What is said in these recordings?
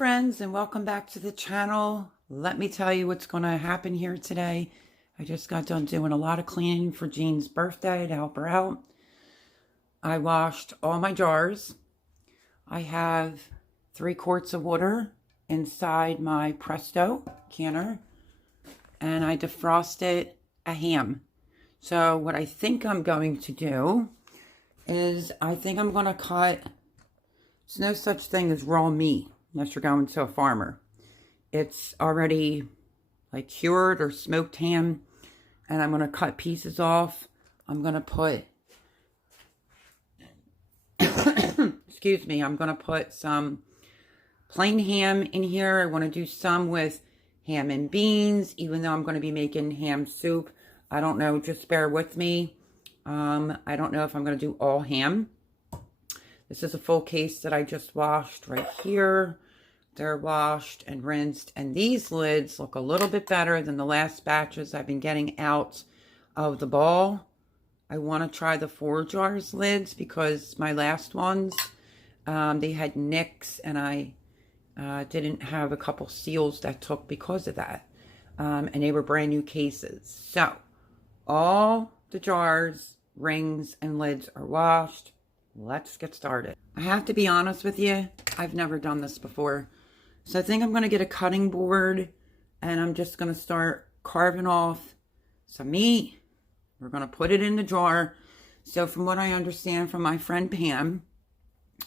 friends, and welcome back to the channel. Let me tell you what's going to happen here today. I just got done doing a lot of cleaning for Jean's birthday to help her out. I washed all my jars. I have 3 quarts of water inside my Presto canner, and I defrosted a ham. So what I think I'm going to do is I think I'm going to cut. There's no such thing as raw meat unless you're going to a farmer. It's already like cured or smoked ham, and I'm going to cut pieces off. I'm going to put excuse me, I'm going to put some plain ham in here. I want to do some with ham and beans, even though I'm going to be making ham soup. I don't know, just bear with me. I don't know if I'm going to do all ham. This is a full case that I just washed right here. They're washed and rinsed, and these lids look a little bit better than the last batches I've been getting out of the ball. I want to try the 4 jars lids because my last ones, they had nicks, and I didn't have a couple seals that took because of that. And they were brand new cases. So all the jars, rings, and lids are washed. Let's get started. I have to be honest with you, I've never done this before. So I think I'm going to get a cutting board, and I'm just going to start carving off some meat. We're going to put it in the jar. So from what I understand from my friend Pam,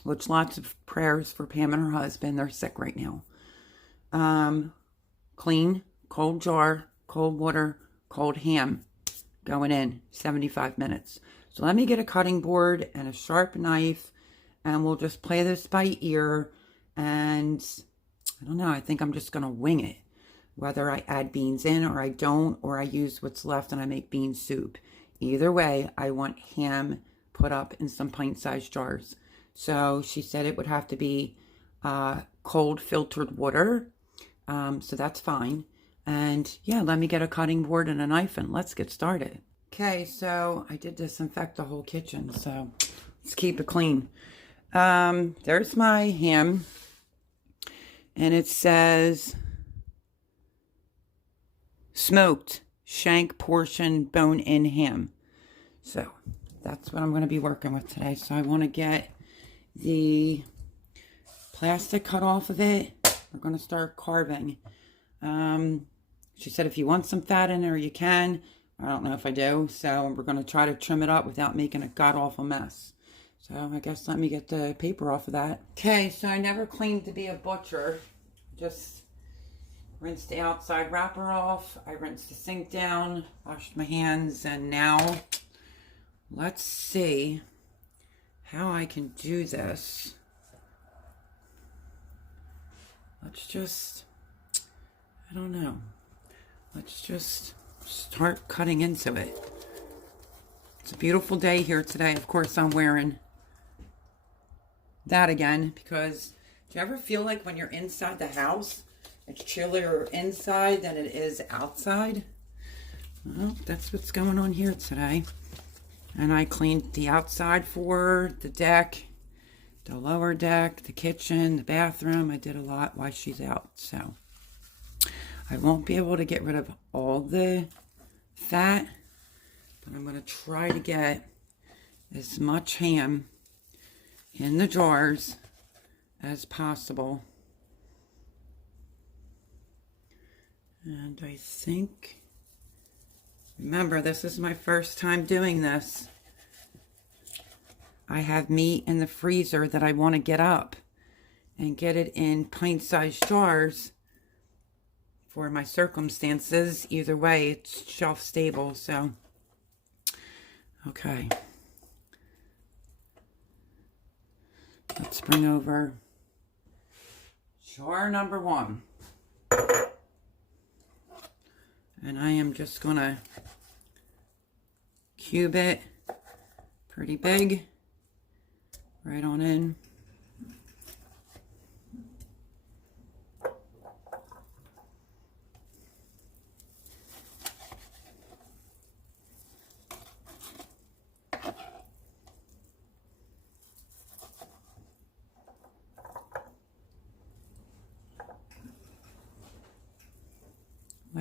which lots of prayers for Pam and her husband, they're sick right now. Clean, cold jar, cold water, cold ham going in 75 minutes. So let me get a cutting board and a sharp knife, and we'll just play this by ear. And I don't know, I think I'm just going to wing it. Whether I add beans in or I don't, or I use what's left and I make bean soup. Either way, I want ham put up in some pint-sized jars. So she said it would have to be cold filtered water. So that's fine. And yeah, let me get a cutting board and a knife and let's get started. Okay, so I did disinfect the whole kitchen, so let's keep it clean. There's my ham, and it says smoked shank portion bone-in ham. So that's what I'm going to be working with today. So I want to get the plastic cut off of it. We're going to start carving. She said if you want some fat in there, you can. I don't know if I do. So we're going to try to trim it up without making a god-awful mess. So I guess let me get the paper off of that. Okay, so I never claimed to be a butcher. Just rinsed the outside wrapper off. I rinsed the sink down, washed my hands, and now let's see how I can do this. Let's just, I don't know. Let's just start cutting into it. It's a beautiful day here today. Of course, I'm wearing that again because do you ever feel like when you're inside the house, it's chillier inside than it is outside? Well, that's what's going on here today. And I cleaned the outside for the deck, the lower deck, the kitchen, the bathroom. I did a lot while she's out. So I won't be able to get rid of all the fat, but I'm going to try to get as much ham in the jars as possible. And I think, remember, this is my first time doing this. I have meat in the freezer that I want to get up and get it in pint-sized jars for my circumstances. Either way, it's shelf stable, so. Okay. Let's bring over jar number 1. And I am just going to cube it pretty big, right on in.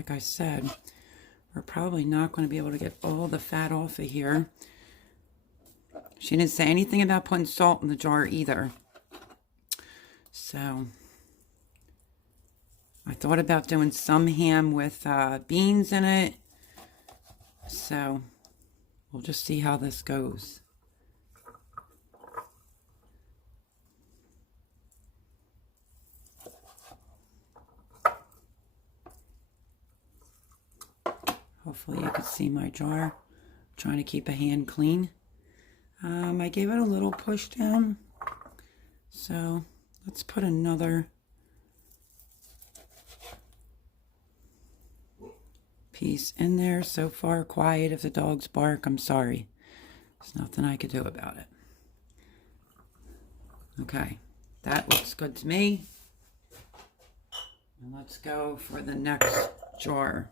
like I said, we're probably not going to be able to get all the fat off of here. She didn't say anything about putting salt in the jar either. So I thought about doing some ham with beans in it. So we'll just see how this goes. Hopefully you can see my jar. I'm trying to keep a hand clean. I gave it a little push down. So let's put another piece in there. So far quiet. If the dogs bark, I'm sorry. There's nothing I could do about it. Okay, that looks good to me. And let's go for the next jar.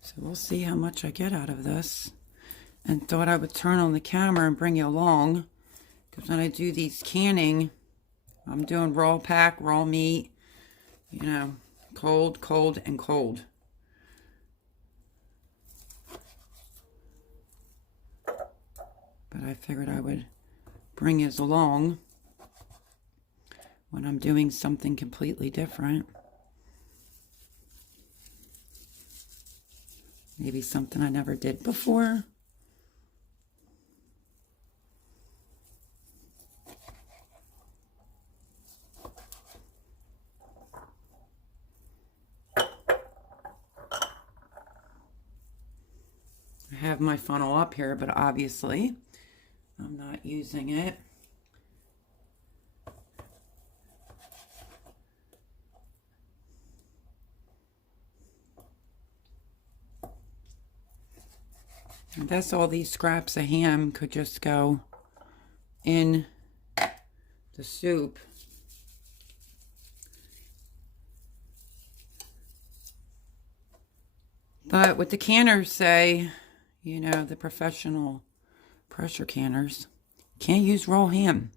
So we'll see how much I get out of this. And thought I would turn on the camera and bring you along. Because when I do these canning, I'm doing raw pack, raw meat. You know, cold, cold, and cold. But I figured I would bring you along when I'm doing something completely different. Maybe something I never did before. I have my funnel up here, but obviously I'm not using it. I guess all these scraps of ham could just go in the soup. But what the canners say, you know, the professional pressure canners, can't use raw ham.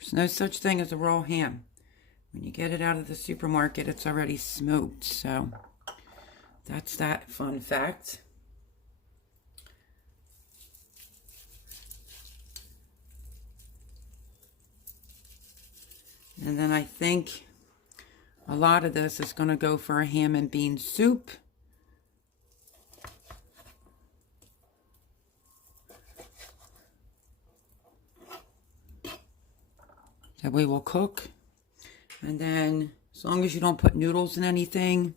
There's no such thing as a raw ham. When you get it out of the supermarket, it's already smoked. So that's that fun fact. And then I think a lot of this is going to go for a ham and bean soup. That we will cook. And then as long as you don't put noodles in anything,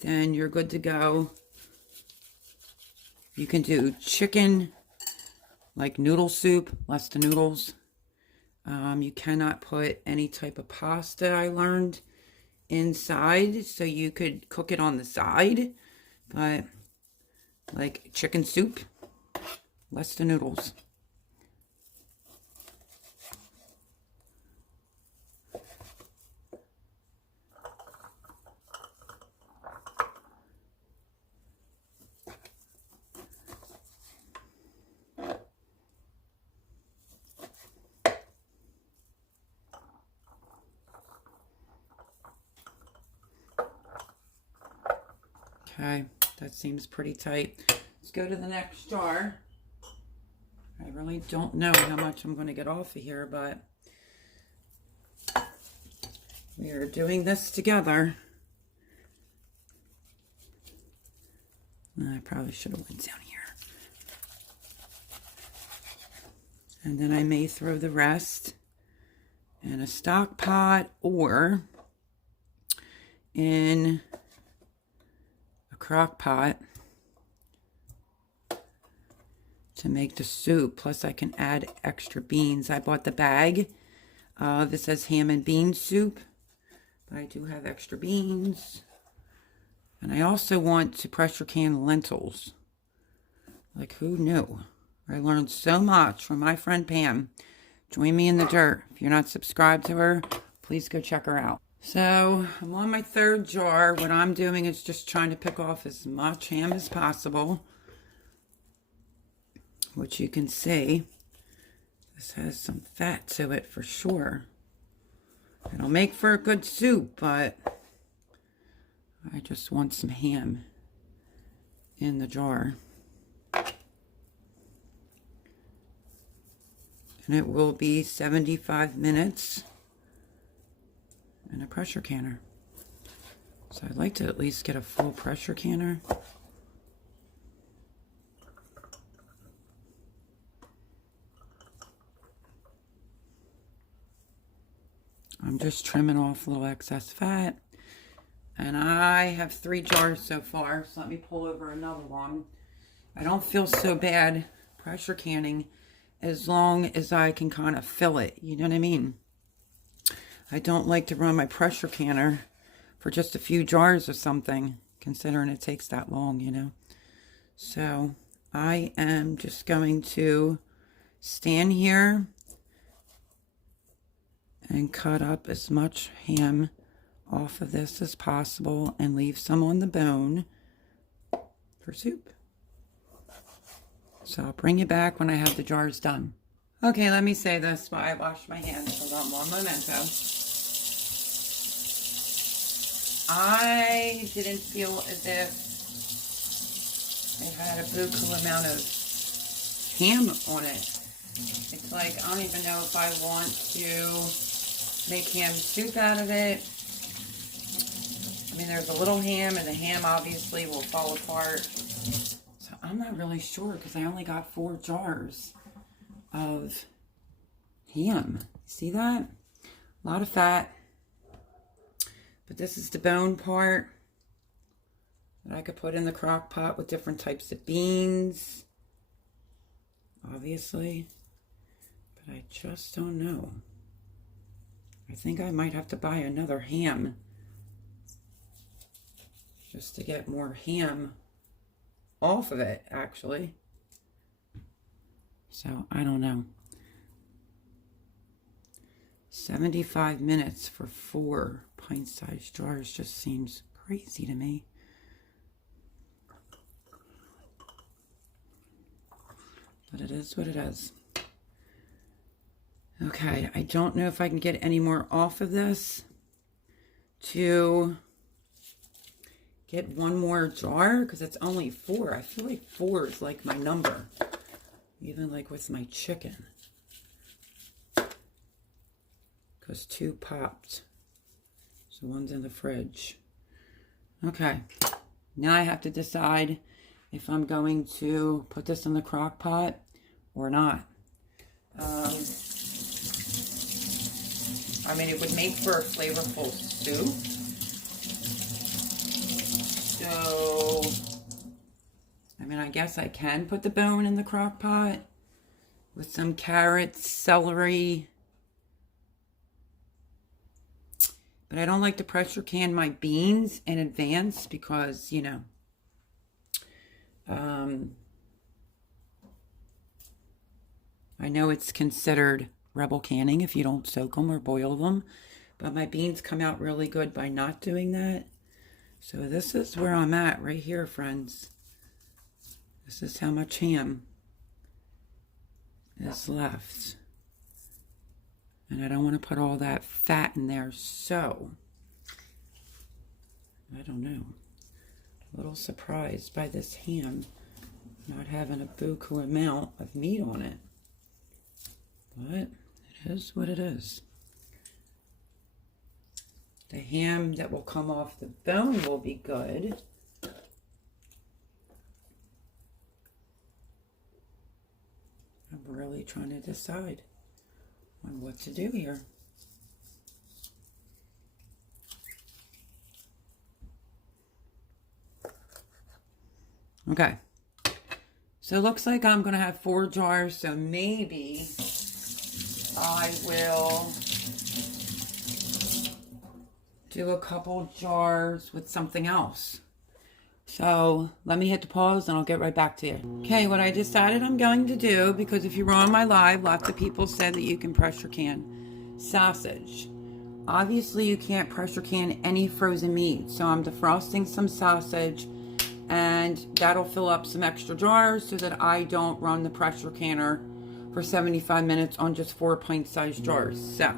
then you're good to go. You can do chicken, like noodle soup, less the noodles. You cannot put any type of pasta, I learned, inside. So you could cook it on the side. But like chicken soup, less the noodles. Okay, that seems pretty tight. Let's go to the next jar. I really don't know how much I'm going to get off of here, but we are doing this together. I probably should have went down here. And then I may throw the rest in a stock pot or in crock pot to make the soup. Plus I can add extra beans. I bought the bag. This says ham and bean soup, but I do have extra beans. And I also want to pressure can lentils. Like, who knew? I learned so much from my friend Pam. Join me in the dirt. If you're not subscribed to her, please go check her out. So I'm on my third jar. What I'm doing is just trying to pick off as much ham as possible, which you can see this has some fat to it for sure. It'll make for a good soup, but I just want some ham in the jar. And it will be 75 minutes in a pressure canner. So I'd like to at least get a full pressure canner. I'm just trimming off a little excess fat. And I have 3 jars so far, so let me pull over another one. I don't feel so bad pressure canning as long as I can kind of fill it. You know what I mean? I don't like to run my pressure canner for just a few jars or something, considering it takes that long, you know. So I am just going to stand here and cut up as much ham off of this as possible and leave some on the bone for soup. So I'll bring you back when I have the jars done. Okay, let me say this while I wash my hands. Hold on, one memento. I didn't feel as if it had a buku amount of ham on it. It's like, I don't even know if I want to make ham soup out of it. I mean, there's a little ham, and the ham obviously will fall apart. So I'm not really sure, because I only got 4 jars of ham. See that? A lot of fat. But this is the bone part that I could put in the crock pot with different types of beans, obviously. But I just don't know. I think I might have to buy another ham just to get more ham off of it, actually. So, I don't know. 75 minutes for 4 pint-sized jars just seems crazy to me. But it is what it is. Okay, I don't know if I can get any more off of this to get one more jar, because it's only 4. I feel like 4 is like my number, even like with my chicken, because 2 popped, so 1's in the fridge. Okay, now I have to decide if I'm going to put this in the crock pot or not. I mean, it would make for a flavorful soup. So, I mean, I guess I can put the bone in the crock pot with some carrots, celery. But I don't like to pressure can my beans in advance because, you know, I know it's considered rebel canning if you don't soak them or boil them. But my beans come out really good by not doing that. So this is where I'm at right here, friends. This is how much ham is left. And I don't want to put all that fat in there, so I don't know. A little surprised by this ham not having a buku amount of meat on it. But it is what it is. The ham that will come off the bone will be good. I'm really trying to decide on what to do here. Okay. So it looks like I'm going to have 4 jars, so maybe I will do a couple jars with something else. So let me hit the pause and I'll get right back to you. Okay, what I decided I'm going to do, because if you were on my live, lots of people said that you can pressure can sausage. Obviously, you can't pressure can any frozen meat. So I'm defrosting some sausage, and that'll fill up some extra jars so that I don't run the pressure canner for 75 minutes on just 4 pint-sized jars. So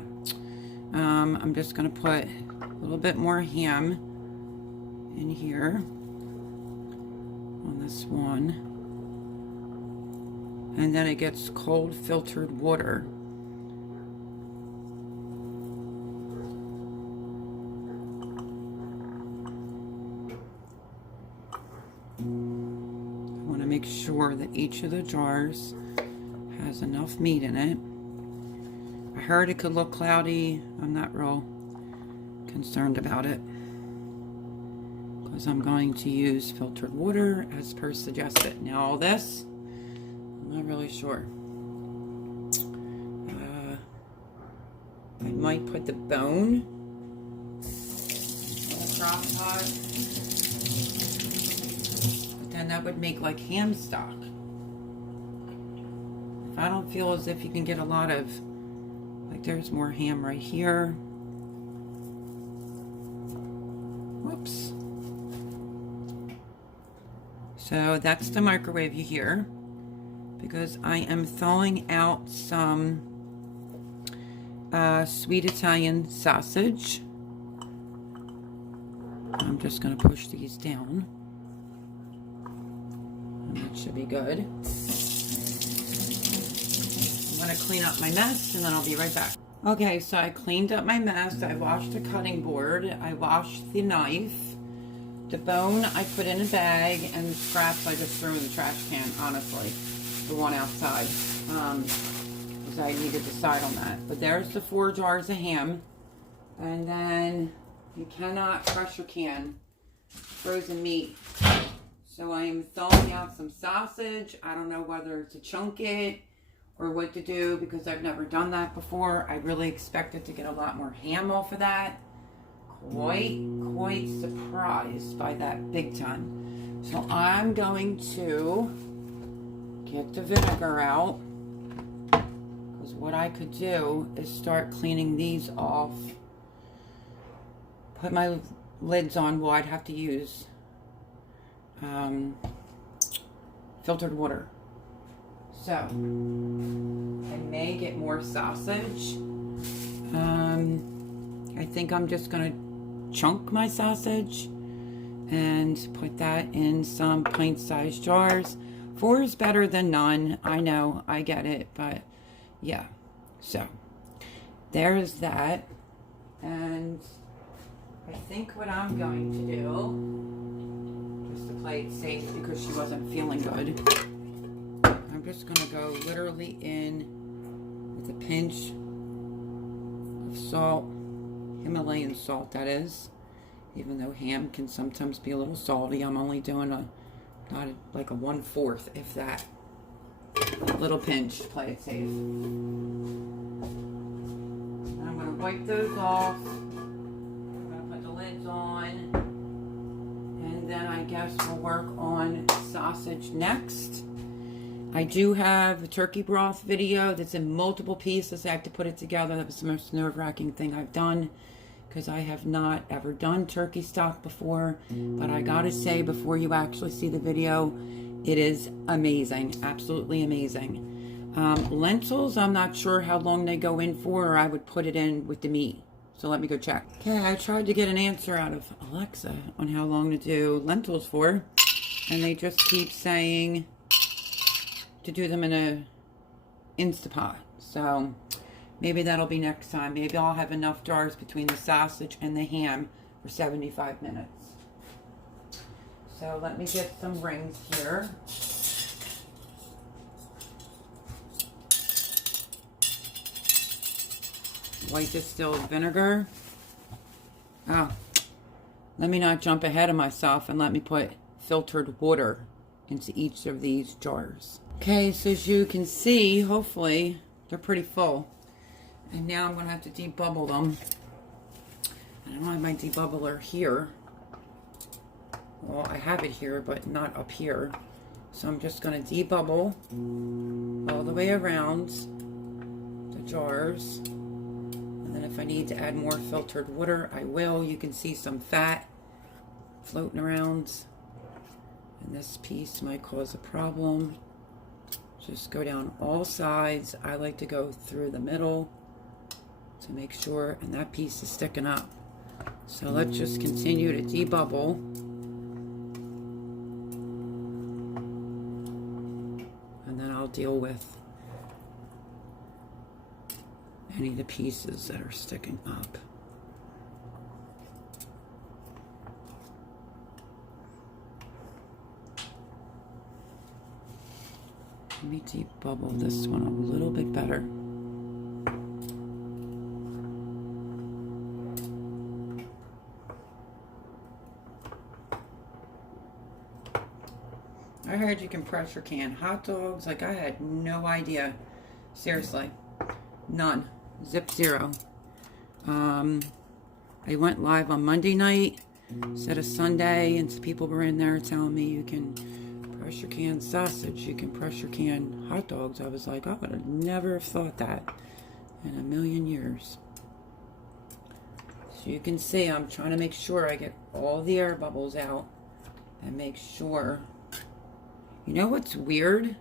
I'm just going to put a little bit more ham in here on this one. And then it gets cold filtered water. I want to make sure that each of the jars has enough meat in it. I heard it could look cloudy. I'm not real concerned about it because I'm going to use filtered water as per suggested. Now all this, I'm not really sure. I might put the bone in the crock pot, but then that would make like ham stock. If I don't feel as if you can get a lot of, like there's more ham right here. Whoops. So that's the microwave you hear, because I am thawing out some sweet Italian sausage. I'm just going to push these down. And that should be good. I'm going to clean up my mess and then I'll be right back. Okay, so I cleaned up my mess. I washed the cutting board. I washed the knife. The bone I put in a bag, and the scraps I just threw in the trash can, honestly. The one outside. Because I need to decide on that. But there's the 4 jars of ham. And then you cannot pressure can frozen meat. So I am thawing out some sausage. I don't know whether to chunk it or what to do because I've never done that before. I really expected to get a lot more ham off of that. Quite surprised by that big time. So I'm going to get the vinegar out, because what I could do is start cleaning these off. Put my lids on. Well, I'd have to use filtered water. So I may get more sausage. I think I'm just going to chunk my sausage and put that in some pint-sized jars. 4 is better than none. I know, I get it, but yeah. So there's that. And I think what I'm going to do, just to play it safe because she wasn't feeling good, I'm just going to go literally in with a pinch of salt. Himalayan salt, that is. Even though ham can sometimes be a little salty, I'm only doing like a 1/4, if that. Little pinch, play it safe. I'm going to wipe those off. I'm going to put the lids on. And then I guess we'll work on sausage next. I do have a turkey broth video that's in multiple pieces. I have to put it together. That was the most nerve-wracking thing I've done, because I have not ever done turkey stock before. But I gotta say, before you actually see the video, it is amazing. Absolutely amazing. Lentils, I'm not sure how long they go in for, or I would put it in with the meat. So let me go check. Okay, I tried to get an answer out of Alexa on how long to do lentils for, and they just keep saying to do them in a Instapot. So maybe that'll be next time. Maybe I'll have enough jars between the sausage and the ham for 75 minutes. So let me get some rings here. White distilled vinegar. Oh, let me not jump ahead of myself and let me put filtered water into each of these jars. Okay, so as you can see, hopefully they're pretty full. And now I'm going to have to debubble them. I don't have my debubbler here. Well, I have it here, but not up here. So I'm just going to debubble all the way around the jars. And then if I need to add more filtered water, I will. You can see some fat floating around. And this piece might cause a problem. Just go down all sides. I like to go through the middle. to make sure, and that piece is sticking up. So let's just continue to debubble. And then I'll deal with any of the pieces that are sticking up. Let me debubble this one a little bit better. I heard you can pressure can hot dogs. Like, I had no idea. Seriously. None. Zip zero. I went live on Monday night instead of Sunday, and some people were in there telling me you can pressure can sausage, you can pressure can hot dogs. I was like, I would have never have thought that in a million years. So you can see I'm trying to make sure I get all the air bubbles out and make sure. You know what's weird?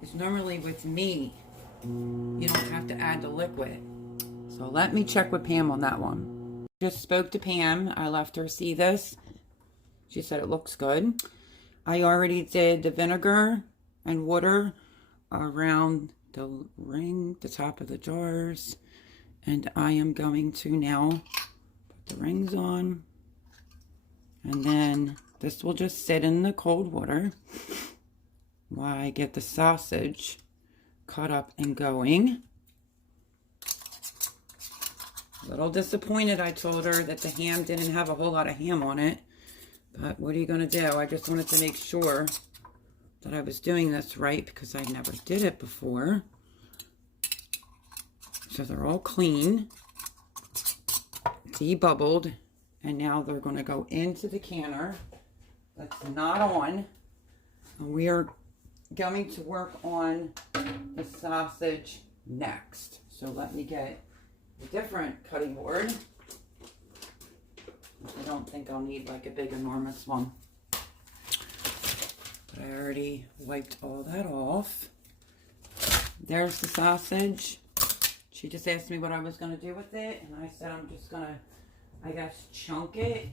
Is normally with me, you don't have to add the liquid. So let me check with Pam on that one. Just spoke to Pam. I left her see this. She said it looks good. I already did the vinegar and water around the ring, the top of the jars. And I am going to now put the rings on. And then this will just sit in the cold water while I get the sausage cut up and going. A little disappointed, I told her, that the ham didn't have a whole lot of ham on it. But what are you going to do? I just wanted to make sure that I was doing this right because I never did it before. So they're all clean, debubbled, and now they're going to go into the canner that's not on. And we are going to work on the sausage next. So let me get a different cutting board. I don't think I'll need like a big enormous one. But I already wiped all that off. There's the sausage. She just asked me what I was going to do with it. And I said I'm just going to, I guess, chunk it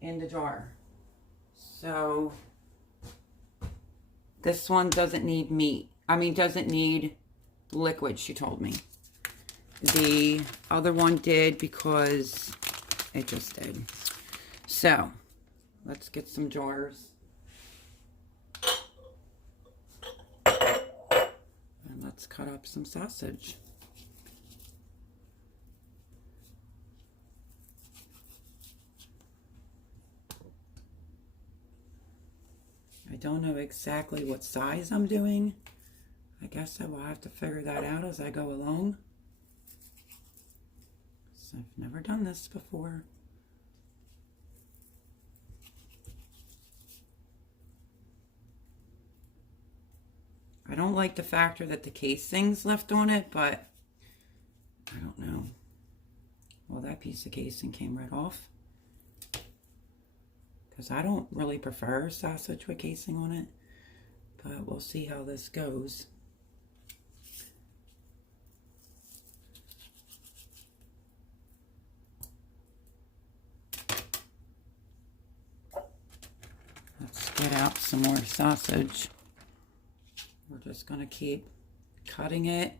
in the jar. So this one doesn't need meat. I mean, doesn't need liquid, she told me. The other one did because it just did. So let's get some jars. And let's cut up some sausage. I don't know exactly what size I'm doing. I guess I will have to figure that out as I go along. So I've never done this before. I don't like the factor that the casing's left on it, but I don't know. Well, that piece of casing came right off. Because I don't really prefer sausage with casing on it. But we'll see how this goes. Let's get out some more sausage. We're just going to keep cutting it.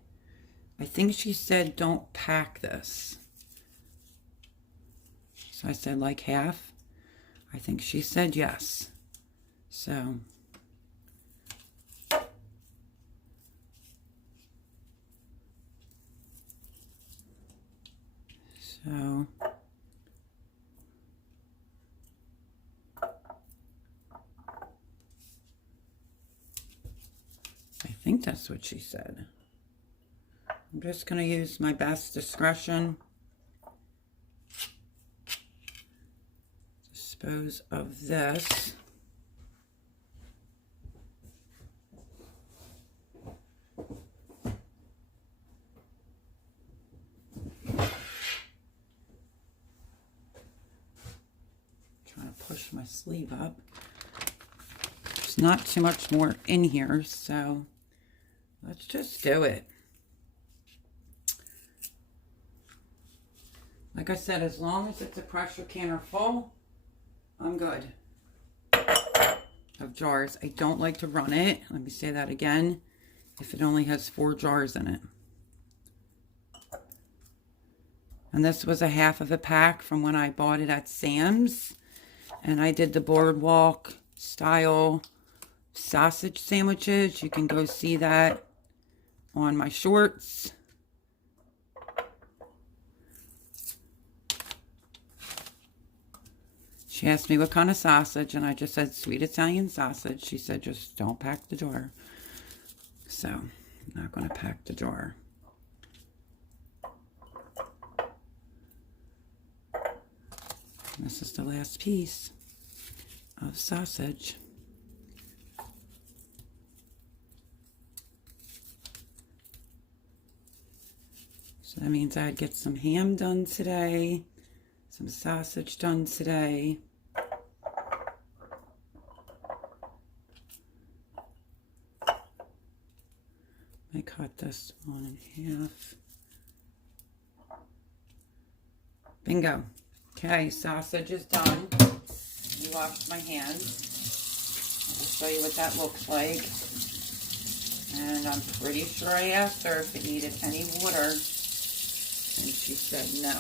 I think she said don't pack this. So I said like half. I think she said yes. So I think that's what she said. I'm just going to use my best discretion. Dispose of this. Trying to push my sleeve up. There's not too much more in here, so let's just do it. Like I said, as long as it's a pressure canner full, I'm good. Of jars. I don't like to run it. Let me say that again. If it only has 4 jars in it. And this was a half of a pack from when I bought it at Sam's. And I did the boardwalk style sausage sandwiches. You can go see that on my shorts. She asked me what kind of sausage, and I just said sweet Italian sausage. She said, just don't pack the jar. So, I'm not going to pack the jar. This is the last piece of sausage. So that means I'd get some ham done today, some sausage done today. I cut this one in half. Bingo. Okay, sausage is done. I washed my hands. I'll show you what that looks like. And I'm pretty sure I asked her if it needed any water, and she said no.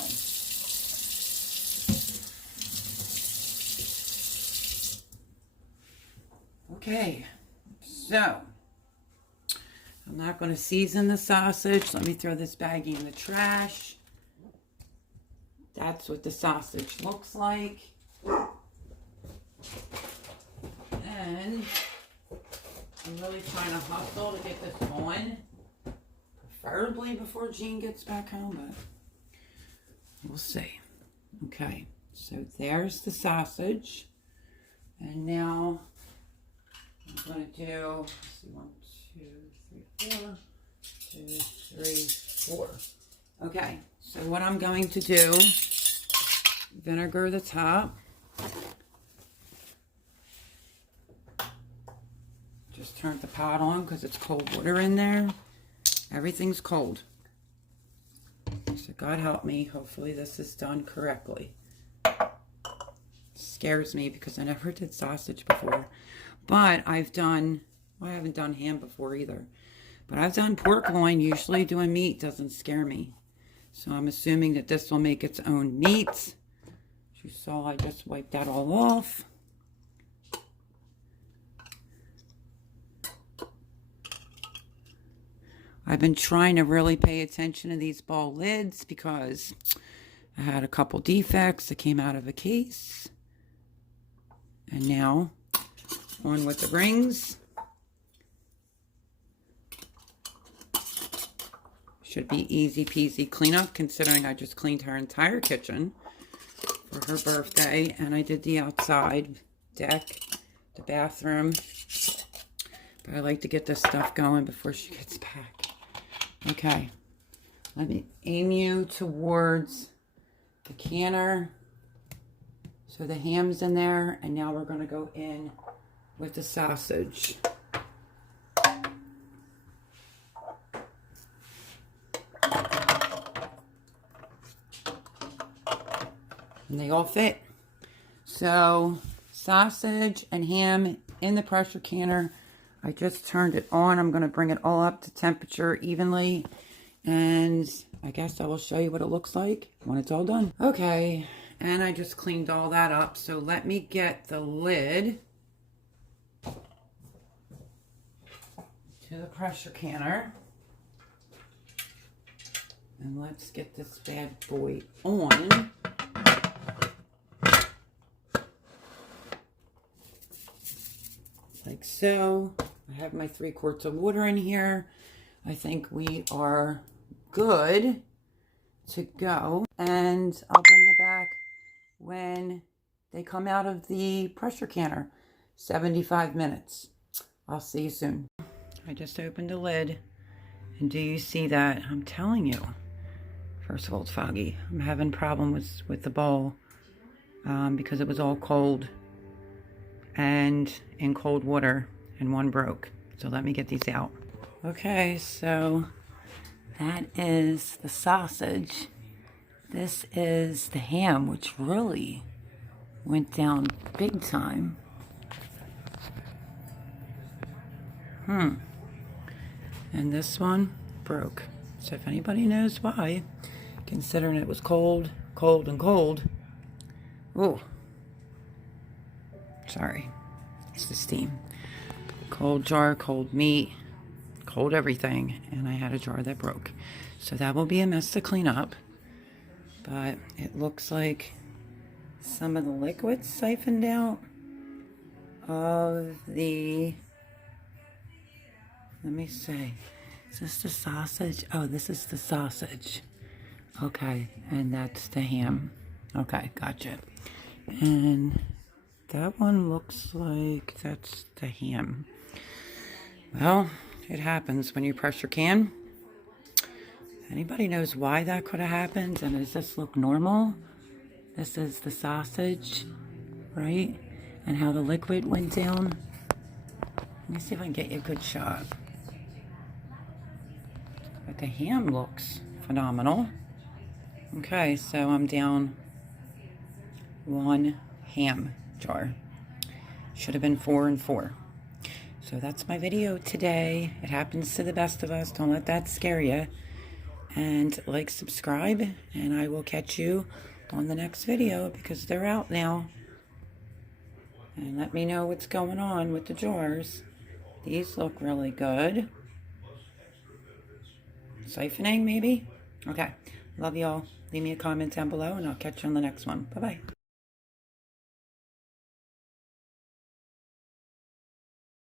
Okay, so I'm not going to season the sausage. Let me throw this baggie in the trash. That's what the sausage looks like. And I'm really trying to hustle to get this going. Preferably before Jean gets back home, but we'll see. Okay, so there's the sausage. And now I'm going to do, let's see, 1, 2, 3, 4. 2, 3, 4. Okay, so what I'm going to do, vinegar the top. Just turned the pot on because it's cold water in there. Everything's cold. So God help me, hopefully this is done correctly. Scares me because I never did sausage before. But I've done, well, I haven't done ham before either. But I've done pork loin. Usually doing meat doesn't scare me. So I'm assuming that this will make its own meat. As you saw, I just wiped that all off. I've been trying to really pay attention to these ball lids because I had a couple defects that came out of a case. And now, on with the rings. Should be easy peasy cleanup considering I just cleaned her entire kitchen for her birthday. And I did the outside deck, the bathroom. But I like to get this stuff going before she gets back. Okay. Let me aim you towards the canner. So the ham's in there. And now we're going to go in with the sausage. And they all fit. So sausage and ham in the pressure canner. I just turned it on. I'm going to bring it all up to temperature evenly. And I guess I will show you what it looks like when it's all done. Okay. And I just cleaned all that up. So let me get the lid to the pressure canner. And let's get this bad boy on. Like so. I have my 3 quarts of water in here. I think we are good to go. And I'll bring you back when they come out of the pressure canner. 75 minutes. I'll see you soon. I just opened the lid. And do you see that? I'm telling you. First of all, it's foggy. I'm having problems with the bowl because it was all cold and in cold water, and one broke. So let me get these out. Okay, so that is the sausage This is the ham, which really went down big time. And this one broke. So if anybody knows why, considering it was cold, and cold. Oh, sorry. It's the steam. Cold jar, cold meat, cold everything. And I had a jar that broke. So that will be a mess to clean up. But it looks like some of the liquid siphoned out of the, let me see, is this the sausage? Oh, this is the sausage. Okay, and that's the ham. Okay, gotcha. And that one looks like that's the ham. Well, it happens when you pressure can. Anybody knows why that could have happened? And does this look normal? This is the sausage, right? And how the liquid went down. Let me see if I can get you a good shot. But the ham looks phenomenal. Okay, so I'm down 1 ham jar. Should have been 4 and 4. So that's my video today. It happens to the best of us. Don't let that scare you. And like, subscribe, and I will catch you on the next video because they're out now. And let me know what's going on with the jars. These look really good. Siphoning, maybe? Okay. Love y'all. Leave me a comment down below, and I'll catch you on the next one. Bye-bye.